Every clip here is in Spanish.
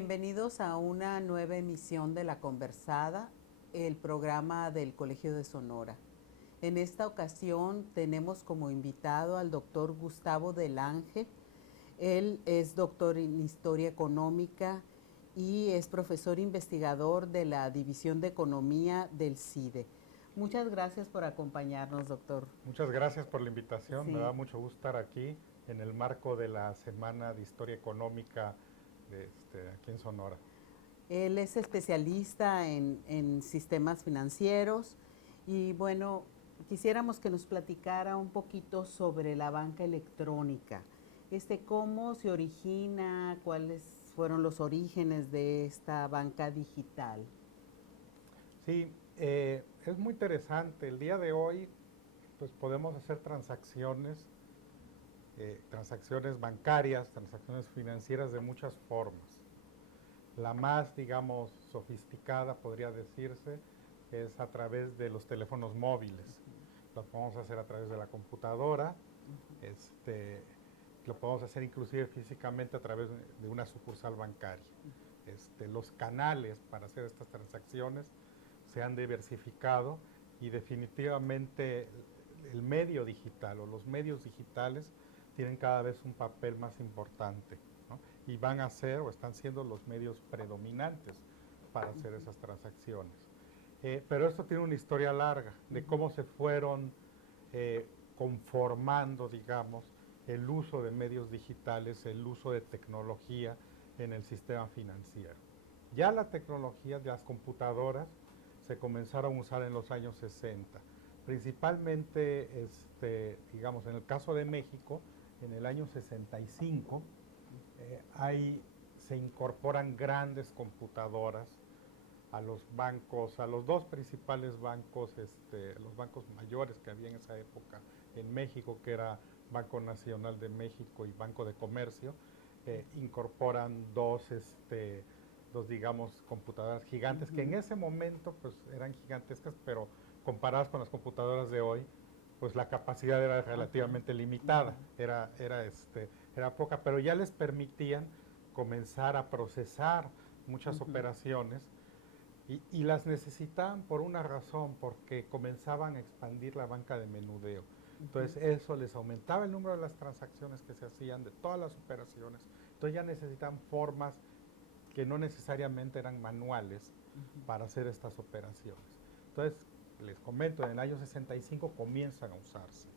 Bienvenidos a una nueva emisión de La Conversada, el programa del Colegio de Sonora. En esta ocasión tenemos como invitado al doctor Gustavo Del Ángel. Él es doctor en Historia Económica y es profesor investigador de la División de Economía del CIDE. Muchas gracias por acompañarnos, doctor. Muchas gracias por la invitación. Sí. Me da mucho gusto estar aquí en el marco de la Semana de Historia Económica aquí en Sonora. Él es especialista en sistemas financieros y bueno, quisiéramos que nos platicara un poquito sobre la banca electrónica. ¿Cómo se origina? ¿Cuáles fueron los orígenes de esta banca digital? Sí, es muy interesante. El día de hoy pues podemos hacer transacciones bancarias, transacciones financieras de muchas formas. La más, digamos, sofisticada, podría decirse, es a través de los teléfonos móviles. Lo podemos hacer a través de la computadora, lo podemos hacer inclusive físicamente a través de una sucursal bancaria. Los canales para hacer estas transacciones se han diversificado y definitivamente el medio digital o los medios digitales tienen cada vez un papel más importante, ¿no? Y van a ser o están siendo los medios predominantes para hacer esas transacciones. Pero esto tiene una historia larga de cómo se fueron conformando, digamos, el uso de medios digitales, el uso de tecnología en el sistema financiero. Ya la tecnología de las computadoras se comenzaron a usar en los años 60. Principalmente, digamos, en el caso de México, en el año 65, se incorporan grandes computadoras a los bancos, a los dos principales bancos, los bancos mayores que había en esa época en México, que era Banco Nacional de México y Banco de Comercio, incorporan dos, digamos, computadoras gigantes, que en ese momento pues eran gigantescas, pero comparadas con las computadoras de hoy, pues la capacidad era relativamente limitada, era poca, pero ya les permitían comenzar a procesar muchas operaciones y las necesitaban por una razón, porque comenzaban a expandir la banca de menudeo. Entonces eso les aumentaba el número de las transacciones que se hacían, de todas las operaciones. Entonces ya necesitaban formas que no necesariamente eran manuales para hacer estas operaciones. Entonces, les comento, en el año 65 comienzan a usarse.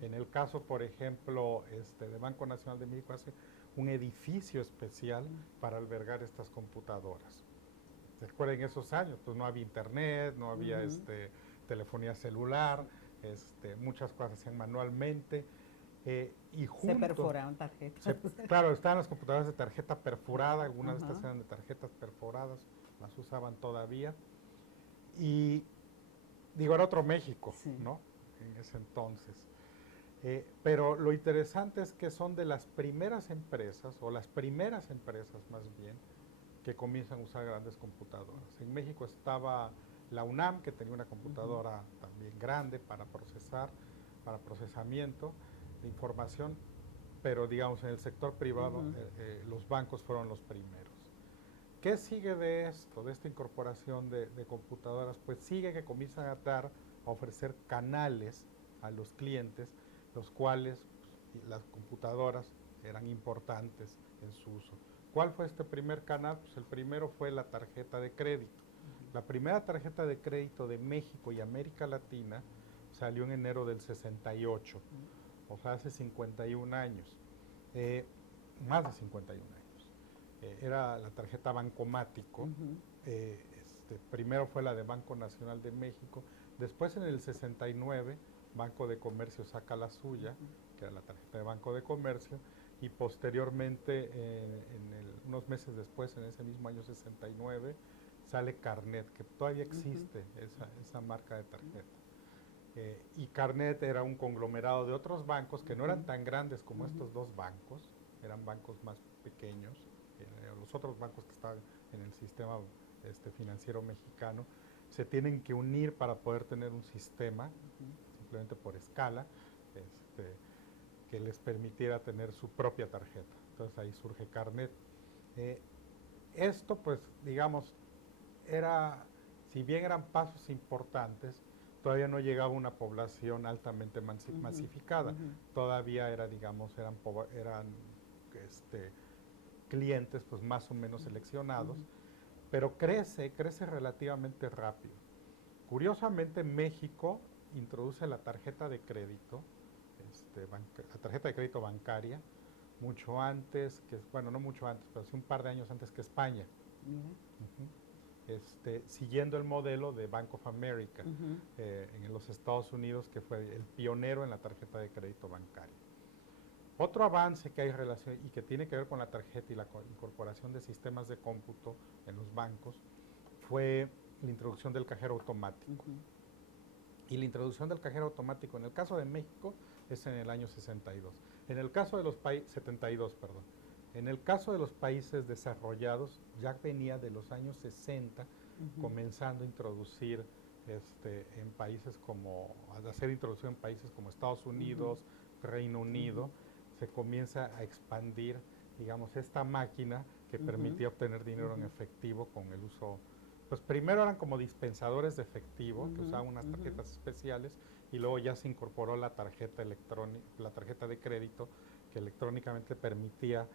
En el caso, por ejemplo, de Banco Nacional de México hace un edificio especial para albergar estas computadoras. Recuerden esos años, pues no había internet, no había telefonía celular, muchas cosas se hacían manualmente. Y se perforaban tarjetas. Claro, estaban las computadoras de tarjeta perforada, algunas de estas eran de tarjetas perforadas, las usaban todavía. Y digo, era otro México, sí, ¿no? En ese entonces. Pero lo interesante es que son de las primeras empresas, o las primeras empresas más bien, que comienzan a usar grandes computadoras. En México estaba la UNAM, que tenía una computadora también grande para procesamiento de información, pero digamos en el sector privado los bancos fueron los primeros. ¿Qué sigue de esto, de esta incorporación de computadoras? Pues sigue que comienzan a ofrecer canales a los clientes, los cuales pues, las computadoras eran importantes en su uso. ¿Cuál fue este primer canal? Pues el primero fue la tarjeta de crédito. La primera tarjeta de crédito de México y América Latina salió en enero del 68, o sea, hace 51 años, más de 51 años. Era la tarjeta Bancomático. Primero fue la de Banco Nacional de México, después en el 69 Banco de Comercio saca la suya, que era la tarjeta de Banco de Comercio, y posteriormente, unos meses después, en ese mismo año 69, sale Carnet, que todavía existe esa marca de tarjeta. Y Carnet era un conglomerado de otros bancos que no eran tan grandes como estos dos bancos, eran bancos más pequeños. Los otros bancos que estaban en el sistema financiero mexicano se tienen que unir para poder tener un sistema, simplemente por escala, que les permitiera tener su propia tarjeta. Entonces ahí surge Carnet. Esto, pues, digamos, si bien eran pasos importantes, todavía no llegaba una población altamente masificada. Todavía eran clientes, pues, más o menos seleccionados, pero crece relativamente rápido. Curiosamente, México introduce la tarjeta de crédito, la tarjeta de crédito bancaria, mucho antes, bueno, no mucho antes, pero sí un par de años antes que España. Siguiendo el modelo de Bank of America en los Estados Unidos, que fue el pionero en la tarjeta de crédito bancaria. Otro avance que hay relación y que tiene que ver con la tarjeta y la incorporación de sistemas de cómputo en los bancos fue la introducción del cajero automático. Y la introducción del cajero automático en el caso de México es en el año 62. En el caso de los países 72, perdón. En el caso de los países desarrollados ya venía de los años 60 comenzando a introducir en países como al hacer introducción en países como Estados Unidos, Reino Unido, se comienza a expandir, digamos, esta máquina que permitía obtener dinero en efectivo con el uso. Pues primero eran como dispensadores de efectivo, que usaban unas tarjetas especiales, y luego ya se incorporó la tarjeta electrónica, la tarjeta de crédito, que electrónicamente permitía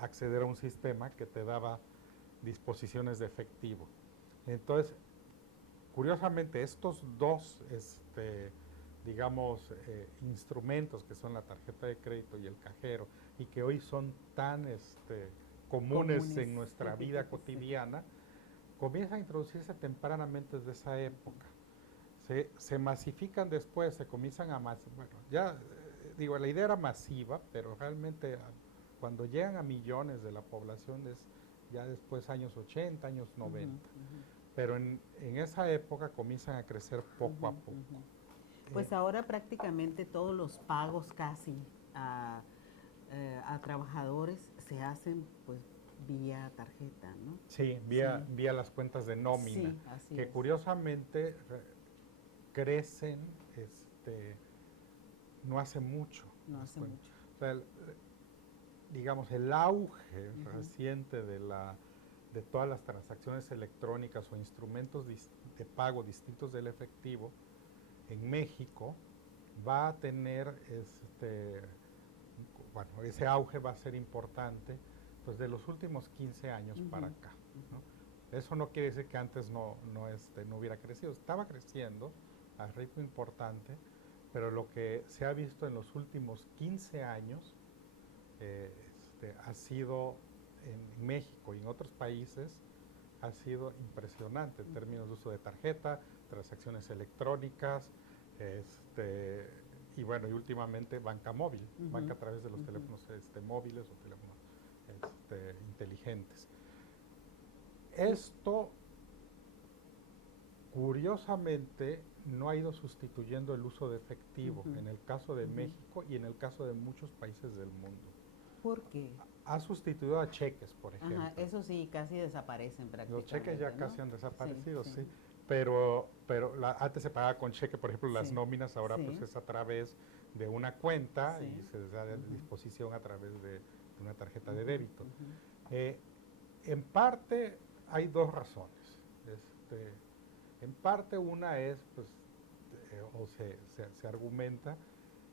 acceder a un sistema que te daba disposiciones de efectivo. Entonces, curiosamente, estos dos, digamos, instrumentos que son la tarjeta de crédito y el cajero, y que hoy son tan comunes en nuestra vida cotidiana, comienzan a introducirse tempranamente desde esa época. Se masifican después, se comienzan a bueno, ya digo, la idea era masiva, pero realmente cuando llegan a millones de la población es ya después años 80, años 90. Pero en esa época comienzan a crecer poco a poco. Pues ahora prácticamente todos los pagos casi a trabajadores se hacen pues vía tarjeta, ¿no? Sí, vía las cuentas de nómina, sí, así que es. Curiosamente crecen no hace mucho. No hace mucho. O sea, digamos, el auge reciente de todas las transacciones electrónicas o instrumentos de pago distintos del efectivo en México va a tener bueno, ese auge va a ser importante pues de los últimos 15 años para acá, ¿no? Eso no quiere decir que antes no hubiera crecido, estaba creciendo a ritmo importante, pero lo que se ha visto en los últimos 15 años ha sido en México y en otros países ha sido impresionante en términos de uso de tarjeta, transacciones electrónicas, y bueno, y últimamente banca móvil, banca a través de los teléfonos móviles o teléfonos inteligentes. Esto, curiosamente, no ha ido sustituyendo el uso de efectivo en el caso de México y en el caso de muchos países del mundo. ¿Por qué? Ha sustituido a cheques, por ejemplo. Eso sí, casi desaparecen prácticamente. Los cheques ya casi han desaparecido, sí. Sí. Pero antes se pagaba con cheque, por ejemplo, las nóminas, ahora pues es a través de una cuenta y se da a disposición a través de una tarjeta de débito. En parte hay dos razones. En parte una es, pues, o se argumenta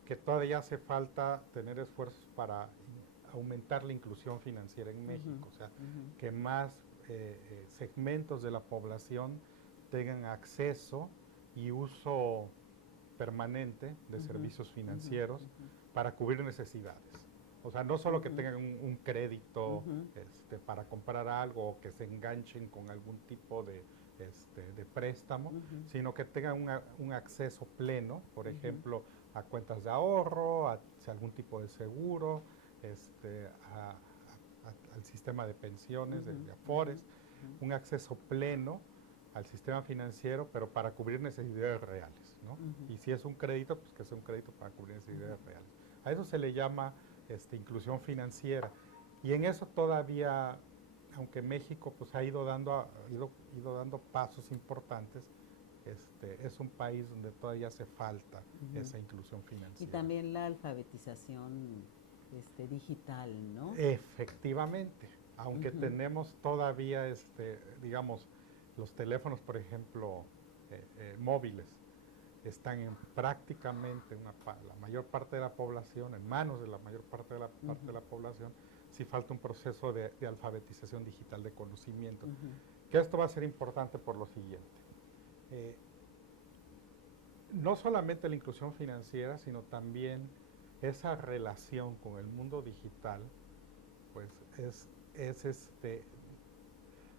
que todavía hace falta tener esfuerzos para aumentar la inclusión financiera en México, o sea, que más segmentos de la población tengan acceso y uso permanente de servicios financieros para cubrir necesidades. O sea, no solo que tengan un crédito para comprar algo o que se enganchen con algún tipo de préstamo, sino que tengan un acceso pleno, por ejemplo, a cuentas de ahorro, a algún tipo de seguro, al sistema de pensiones, de Afores, un acceso pleno al sistema financiero, pero para cubrir necesidades reales, ¿no? Y si es un crédito, pues que sea un crédito para cubrir necesidades reales. A eso se le llama inclusión financiera. Y en eso todavía, aunque México pues ha ido dando pasos importantes, es un país donde todavía hace falta esa inclusión financiera. Y también la alfabetización digital, ¿no? Efectivamente, aunque tenemos todavía, digamos, los teléfonos, por ejemplo, móviles, están en prácticamente la mayor parte de la población, en manos de la mayor parte de la población, sí falta un proceso de alfabetización digital, de conocimiento. Que esto va a ser importante por lo siguiente. No solamente la inclusión financiera, sino también esa relación con el mundo digital, pues es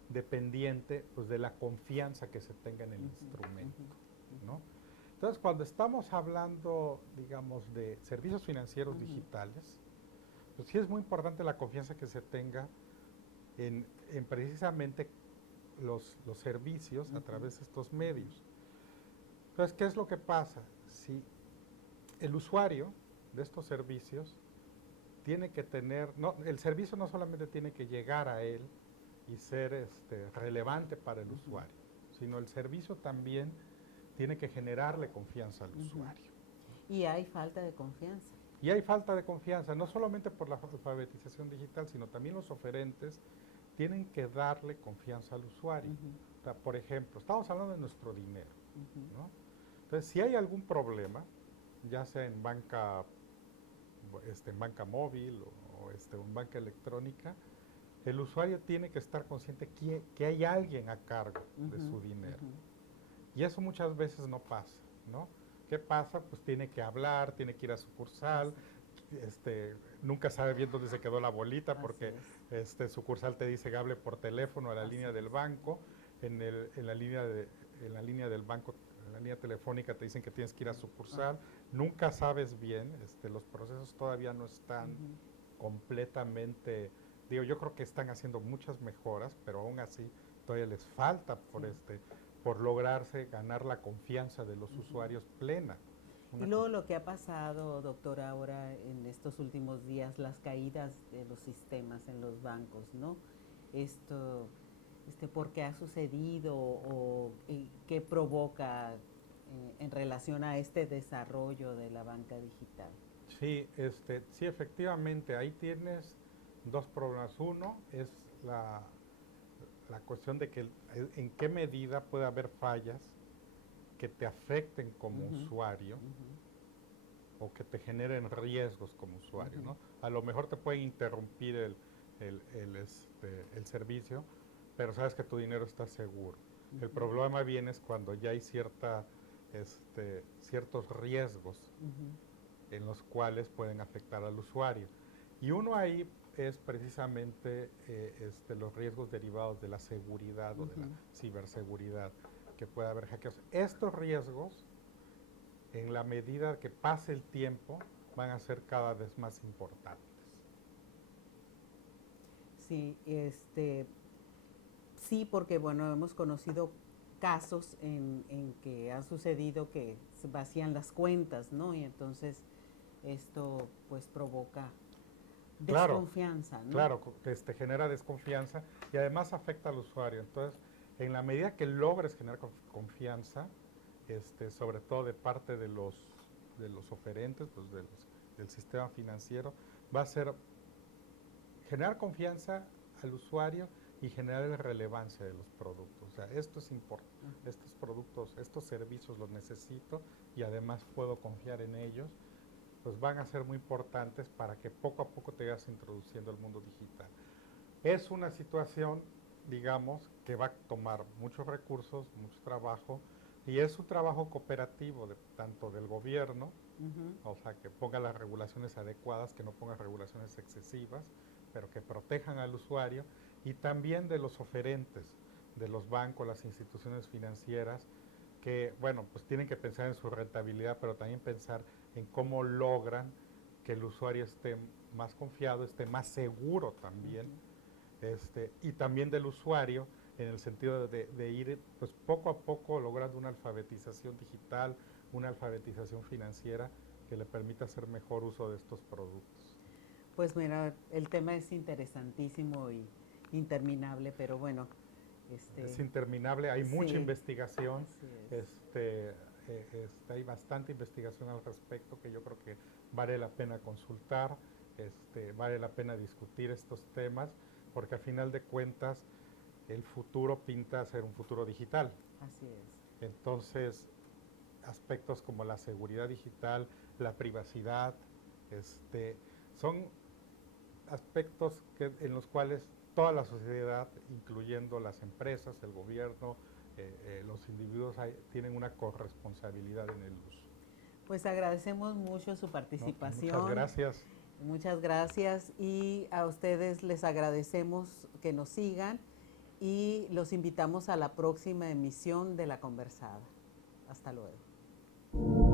dependiente, pues, de la confianza que se tenga en el instrumento, ¿no? Entonces, cuando estamos hablando, digamos, de servicios financieros digitales, pues sí es muy importante la confianza que se tenga en precisamente los servicios a través de estos medios. Entonces, ¿qué es lo que pasa? Si el usuario de estos servicios tiene que tener, el servicio no solamente tiene que llegar a él y ser relevante para el usuario, sino el servicio también tiene que generarle confianza al usuario. Y hay falta de confianza. Y hay falta de confianza, no solamente por la alfabetización digital, sino también los oferentes tienen que darle confianza al usuario. O sea, por ejemplo, estamos hablando de nuestro dinero, ¿no? Entonces, si hay algún problema, ya sea en banca móvil o en banca electrónica, el usuario tiene que estar consciente que hay alguien a cargo de su dinero. Y eso muchas veces no pasa, ¿no? ¿Qué pasa? Pues tiene que hablar, tiene que ir a sucursal, nunca sabe bien dónde se quedó la bolita porque sucursal te dice que hable por teléfono a la línea del banco, en la línea del banco, en la línea telefónica te dicen que tienes que ir a sucursal, nunca sabes bien, los procesos todavía no están completamente, yo creo que están haciendo muchas mejoras, pero aún así todavía les falta por lograrse ganar la confianza de los usuarios plena. Y luego lo que ha pasado, doctora, ahora en estos últimos días, las caídas de los sistemas en los bancos, ¿no? ¿Por qué ha sucedido o qué provoca en relación a este desarrollo de la banca digital? Sí, sí, efectivamente, ahí tienes dos problemas. Uno es la cuestión de que en qué medida puede haber fallas que te afecten como usuario o que te generen riesgos como usuario, ¿no? A lo mejor te pueden interrumpir el servicio, pero sabes que tu dinero está seguro. El problema viene es cuando ya hay ciertos riesgos en los cuales pueden afectar al usuario. Y uno ahí es precisamente los riesgos derivados de la seguridad o de la ciberseguridad, que puede haber hackeos. Estos riesgos, en la medida que pase el tiempo, van a ser cada vez más importantes. Sí, sí, porque bueno, hemos conocido casos en que ha sucedido que se vacían las cuentas, ¿no? Y entonces esto pues provoca desconfianza, ¿no? Claro, genera desconfianza y además afecta al usuario. Entonces, en la medida que logres generar confianza, sobre todo de parte de los oferentes, pues del sistema financiero, va a ser generar confianza al usuario y generar relevancia de los productos. O sea, esto es importante, estos productos, estos servicios los necesito y además puedo confiar en ellos, pues van a ser muy importantes para que poco a poco te vayas introduciendo al mundo digital. Es una situación, digamos, que va a tomar muchos recursos, mucho trabajo, y es un trabajo cooperativo tanto del gobierno, o sea, que ponga las regulaciones adecuadas, que no ponga regulaciones excesivas, pero que protejan al usuario, y también de los oferentes, de los bancos, las instituciones financieras, que, bueno, pues tienen que pensar en su rentabilidad, pero también pensar en cómo logran que el usuario esté más confiado, esté más seguro también, y también del usuario en el sentido de ir pues poco a poco logrando una alfabetización digital, una alfabetización financiera que le permita hacer mejor uso de estos productos. Pues mira, el tema es interesantísimo y interminable, pero bueno. Es interminable, hay mucha investigación, hay bastante investigación al respecto que yo creo que vale la pena consultar, vale la pena discutir estos temas, porque a final de cuentas el futuro pinta ser un futuro digital. Así es. Entonces, aspectos como la seguridad digital, la privacidad, son aspectos en los cuales toda la sociedad, incluyendo las empresas, el gobierno, los individuos tienen una corresponsabilidad en el uso. Pues agradecemos mucho su participación. Muchas gracias. Muchas gracias y a ustedes les agradecemos que nos sigan y los invitamos a la próxima emisión de La Conversada. Hasta luego.